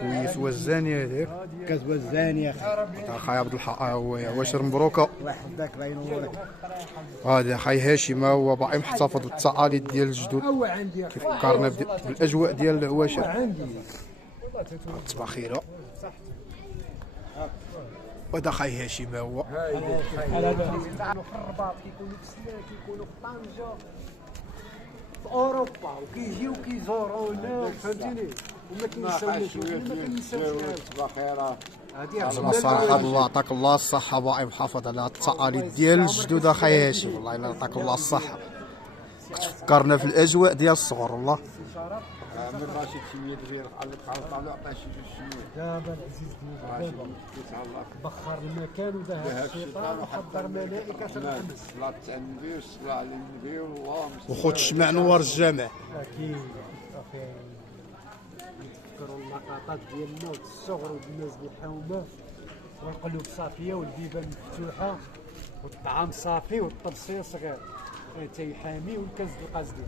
كويس والزانيه هذيك كتبه الزانيه خاي عبد الحق واشر مبروكه. واحد داك الله ينورك. هذا خاي هاشم هو باقي محتفظ بالتقاليد ديال الجدود، هو عندي كيفكرنا بالاجواء ديال العواشر. عندي تصبح خيره. وهذا خاي هاشم هو بحال هذا في الرباط كيكونوا في سنان، كيكونوا في طنجه في اوروبا وكيجيو كيزورونا فهمتيني، وما كينساوناش ما كينساوش زعما الصراحه الله يعطيك الله الصحه باقي محافظ على التقاليد ديال الجدود اخاي هاشم. والله الا يعطيك الله الصحه، كتفكرنا في الاجواء ديال الصغر والله. من راشد شميت فيه الخلط طالع عطاه شي شميت دابا العزيز دابا بخر المكان وذهب الشيطان وحضر ملائكه الرحمه. صلاة على النبي والصلاة على النبي والله وخذ الشمع نور الجامع. اكيد اخي نتفكروا اللقطات ديالنا والصغر والناس الحومه والقلوب صافيه والبيبان مفتوحه والطعام صافي والطبسيه صغير تيحامي والكاس القصدي.